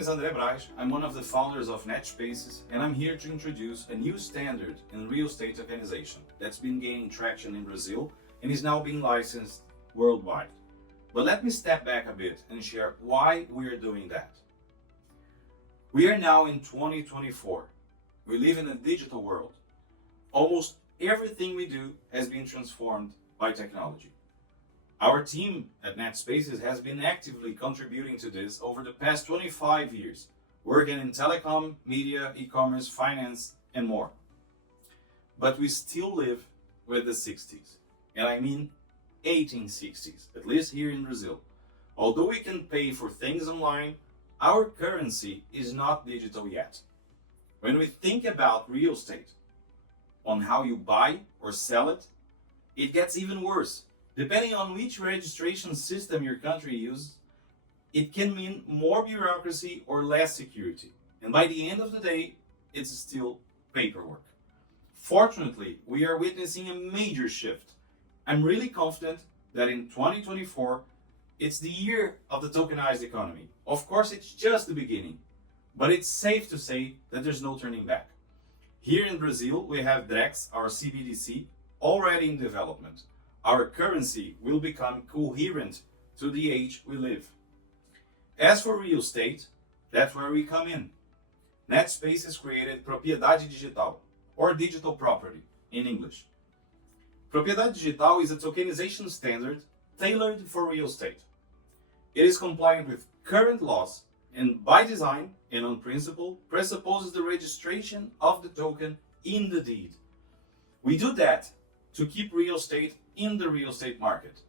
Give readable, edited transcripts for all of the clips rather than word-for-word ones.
is André Braz. I'm one of the founders of Netspaces, and I'm here to introduce a new standard in real estate tokenization that's been gaining traction in Brazil and is now being licensed worldwide. But let me step back a bit and share why we are doing that. We are now in 2024. We live in a digital world. Almost everything we do has been transformed by technology. Our team at Netspaces has been actively contributing to this over the past 25 years, working in telecom, media, e-commerce, finance, and more. But we still live with the 60s, and I mean 1860s, at least here in Brazil. Although we can pay for things online, our currency is not digital yet. When we think about real estate, on how you buy or sell it, it gets even worse. Depending on which registration system your country uses, it can mean more bureaucracy or less security. And by the end of the day, it's still paperwork. Fortunately, we are witnessing a major shift. I'm really confident that in 2024, it's the year of the tokenized economy. Of course, it's just the beginning, but it's safe to say that there's no turning back. Here in Brazil, we have DREX, our CBDC, already in development. Our currency will become coherent to the age we live. As for real estate, that's where we come in. Netspaces created Propriedade Digital, or digital property in English. Propriedade Digital is a tokenization standard tailored for real estate. It is compliant with current laws and by design and on principle presupposes the registration of the token in the deed. We do that to keep real estate in the real estate market.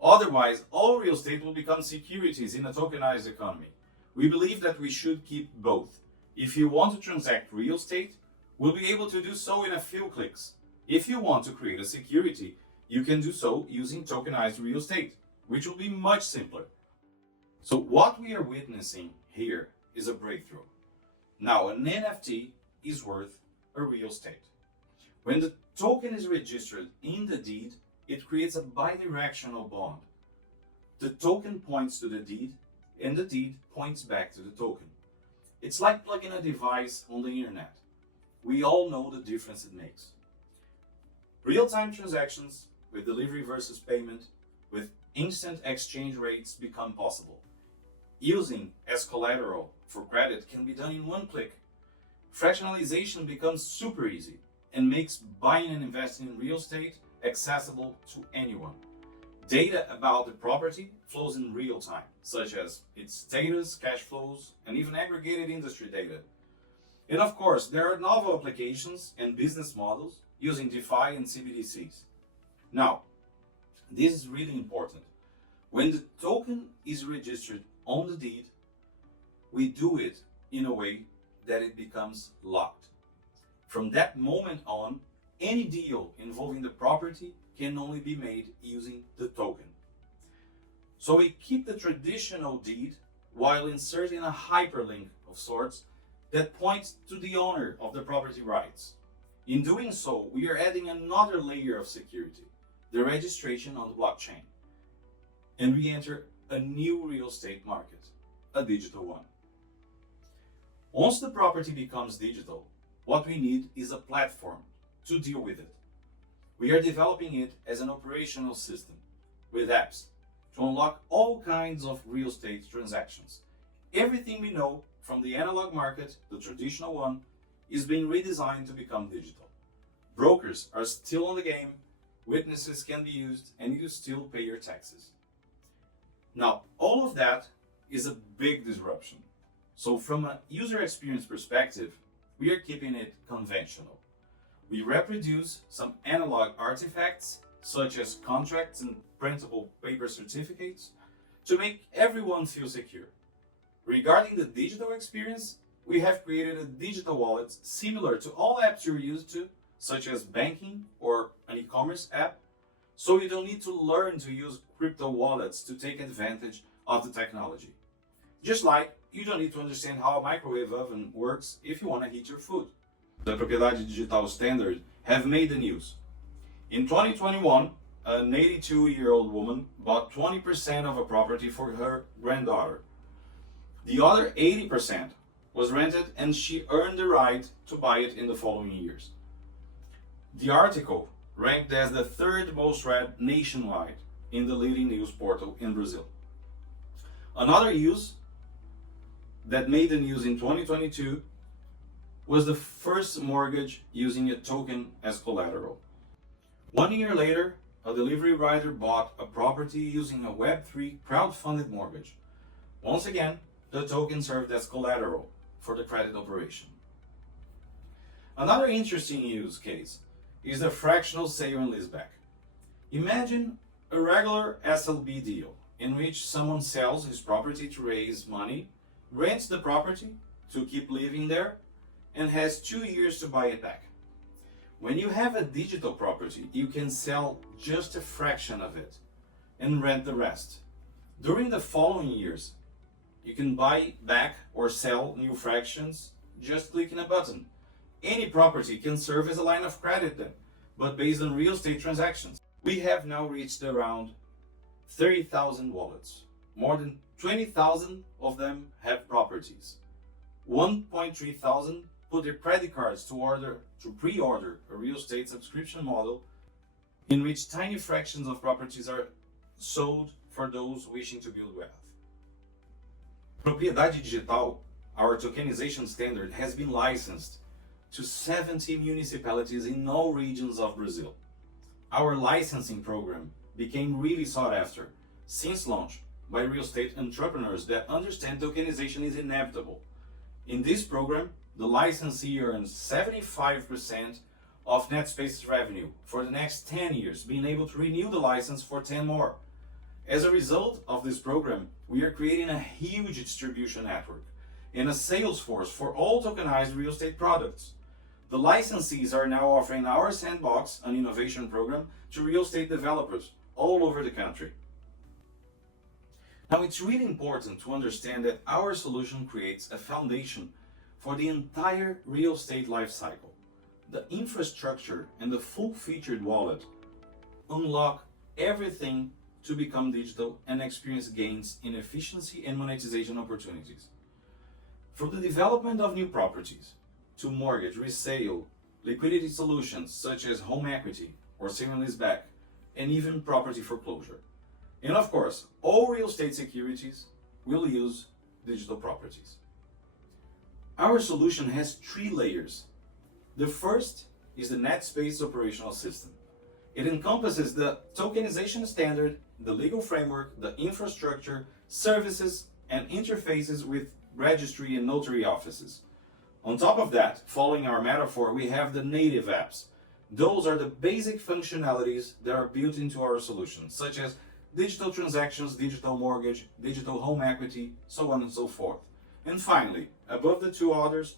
Otherwise, all real estate will become securities in a tokenized economy. We believe that we should keep both. If you want to transact real estate, we'll be able to do so in a few clicks. If you want to create a security, you can do so using tokenized real estate, which will be much simpler. So what we are witnessing here is a breakthrough. Now, an NFT is worth a real estate. When the token is registered in the deed, it creates a bidirectional bond. The token points to the deed, and the deed points back to the token. It's like plugging a device on the internet. We all know the difference it makes. Real-time transactions with delivery versus payment, with instant exchange rates become possible. Using as collateral for credit can be done in one click. Fractionalization becomes super easy and makes buying and investing in real estate accessible to anyone. Data about the property flows in real time, such as its status, cash flows, and even aggregated industry data. And of course, there are novel applications and business models using DeFi and CBDCs. Now, this is really important. When the token is registered on the deed, we do it in a way that it becomes locked. From that moment on, any deal involving the property can only be made using the token. So we keep the traditional deed while inserting a hyperlink of sorts that points to the owner of the property rights. In doing so, we are adding another layer of security, the registration on the blockchain. And we enter a new real estate market, a digital one. Once the property becomes digital, what we need is a platform to deal with it. We are developing it as an operational system with apps to unlock all kinds of real estate transactions. Everything we know from the analog market, the traditional one, is being redesigned to become digital. Brokers are still on the game, witnesses can be used, and you still pay your taxes. Now, all of that is a big disruption. So from a user experience perspective, we are keeping it conventional. We reproduce some analog artifacts, such as contracts and printable paper certificates, to make everyone feel secure. Regarding the digital experience, we have created a digital wallet similar to all apps you're used to, such as banking or an e-commerce app, so you don't need to learn to use crypto wallets to take advantage of the technology. Just like you don't need to understand how a microwave oven works if you want to heat your food. The Propriedade Digital standard have made the news. In 2021, an 82-year-old woman bought 20% of a property for her granddaughter. The other 80% was rented and she earned the right to buy it in the following years. The article ranked as the third most read nationwide in the leading news portal in Brazil. Another use that made the news in 2022 was the first mortgage using a token as collateral. 1 year later, a delivery rider bought a property using a Web3 crowdfunded mortgage. Once again, the token served as collateral for the credit operation. Another interesting use case is the fractional sale and leaseback. Imagine a regular SLB deal in which someone sells his property to raise money, rents the property to keep living there, and has 2 years to buy it back. When you have a digital property, you can sell just a fraction of it and rent the rest. During the following years, you can buy back or sell new fractions just clicking a button. Any property can serve as a line of credit then, but based on real estate transactions. We have now reached around 30,000 wallets. More than 20,000 of them have properties. 1.3 thousand put their credit cards to pre-order a real estate subscription model in which tiny fractions of properties are sold for those wishing to build wealth. Propriedade Digital, our tokenization standard, has been licensed to 70 municipalities in all regions of Brazil. Our licensing program became really sought after since launch by real estate entrepreneurs that understand tokenization is inevitable. In this program, the licensee earns 75% of Netspaces revenue for the next 10 years, being able to renew the license for 10 more. As a result of this program, we are creating a huge distribution network and a sales force for all tokenized real estate products. The licensees are now offering our Sandbox, an innovation program, to real estate developers all over the country. Now, it's really important to understand that our solution creates a foundation for the entire real estate lifecycle. The infrastructure and the full-featured wallet unlock everything to become digital and experience gains in efficiency and monetization opportunities. From the development of new properties to mortgage, resale, liquidity solutions such as home equity or sale and leaseback, and even property foreclosure. And of course, all real estate securities will use digital properties. Our solution has 3 layers. The first is the Netspaces operational system. It encompasses the tokenization standard, the legal framework, the infrastructure, services, and interfaces with registry and notary offices. On top of that, following our metaphor, we have the native apps. Those are the basic functionalities that are built into our solution, such as digital transactions, digital mortgage, digital home equity, so on and so forth. And finally, above the 2 others,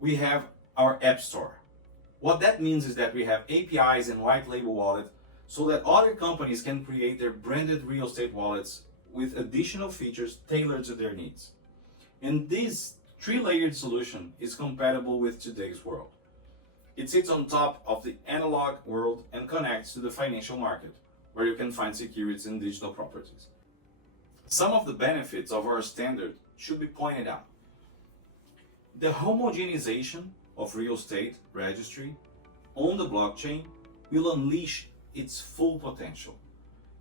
we have our App Store. What that means is that we have APIs and white label wallet so that other companies can create their branded real estate wallets with additional features tailored to their needs. And this 3-layered solution is compatible with today's world. It sits on top of the analog world and connects to the financial market, where you can find securities in digital properties. Some of the benefits of our standard should be pointed out. The homogenization of real estate registry on the blockchain will unleash its full potential,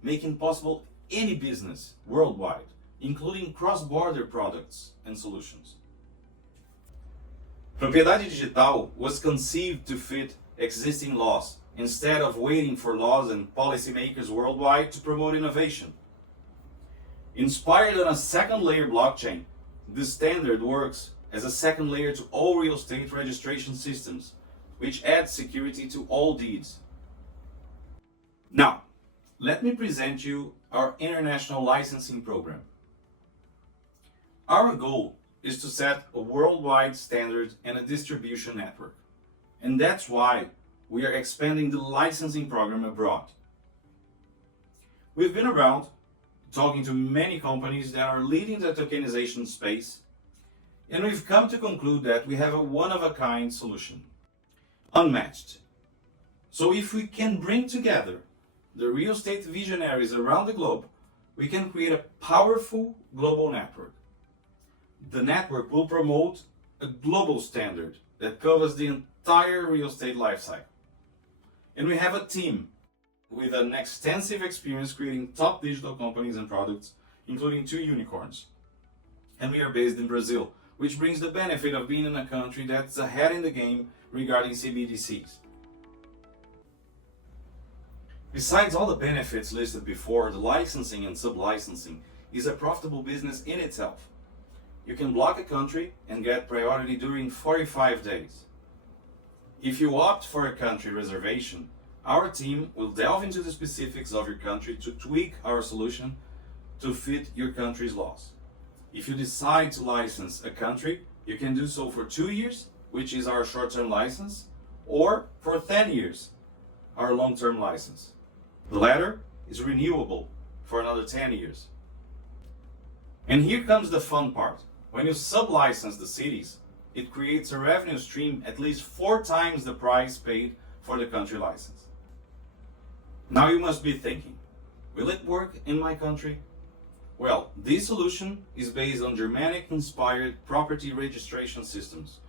making possible any business worldwide, including cross-border products and solutions. Propriedade Digital was conceived to fit existing laws instead of waiting for laws and policymakers worldwide to promote innovation. Inspired on a second layer blockchain, this standard works as a second layer to all real estate registration systems, which adds security to all deeds. Now, let me present you our international licensing program. Our goal is to set a worldwide standard and a distribution network. And that's why we are expanding the licensing program abroad. We've been around talking to many companies that are leading the tokenization space, and we've come to conclude that we have a one-of-a-kind solution, unmatched. So if we can bring together the real estate visionaries around the globe, we can create a powerful global network. The network will promote a global standard that covers the entire real estate lifecycle. And we have a team with an extensive experience creating top digital companies and products, including 2 unicorns. And we are based in Brazil, which brings the benefit of being in a country that's ahead in the game regarding CBDCs. Besides all the benefits listed before, the licensing and sub-licensing is a profitable business in itself. You can block a country and get priority during 45 days. If you opt for a country reservation, our team will delve into the specifics of your country to tweak our solution to fit your country's laws. If you decide to license a country, you can do so for 2 years, which is our short-term license, or for 10 years, our long-term license. The latter is renewable for another 10 years. And here comes the fun part. When you sub-license the cities, it creates a revenue stream at least 4 times the price paid for the country license. Now you must be thinking, will it work in my country? Well, this solution is based on Germanic-inspired property registration systems,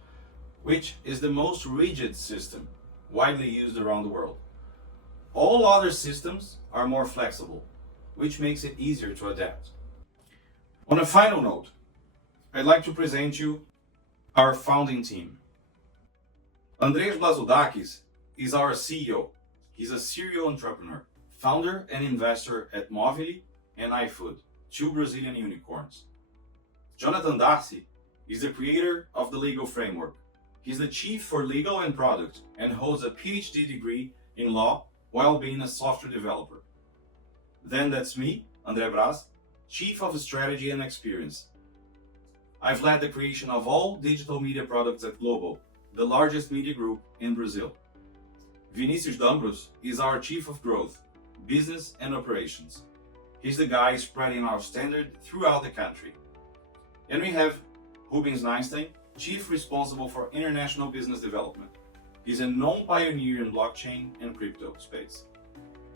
which is the most rigid system widely used around the world. All other systems are more flexible, which makes it easier to adapt. On a final note, I'd like to present you our founding team. Andrés Blazudakis is our CEO. He's a serial entrepreneur, founder and investor at Movili and iFood, 2 Brazilian unicorns. Jonathan Darcy is the creator of the legal framework. He's the chief for legal and product and holds a PhD degree in law while being a software developer. Then that's me, André Braz, chief of strategy and experience. I've led the creation of all digital media products at Globo, the largest media group in Brazil. Vinicius Dambros is our chief of growth, business and operations. He's the guy spreading our standard throughout the country. And we have Rubens Neinstein, chief responsible for international business development. He's a known pioneer in blockchain and crypto space,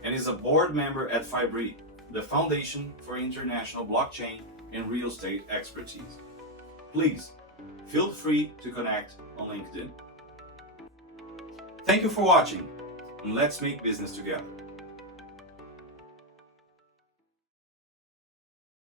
and is a board member at Fibri, the Foundation for International Blockchain and Real Estate Expertise. Please, feel free to connect on LinkedIn. Thank you for watching, and let's make business together.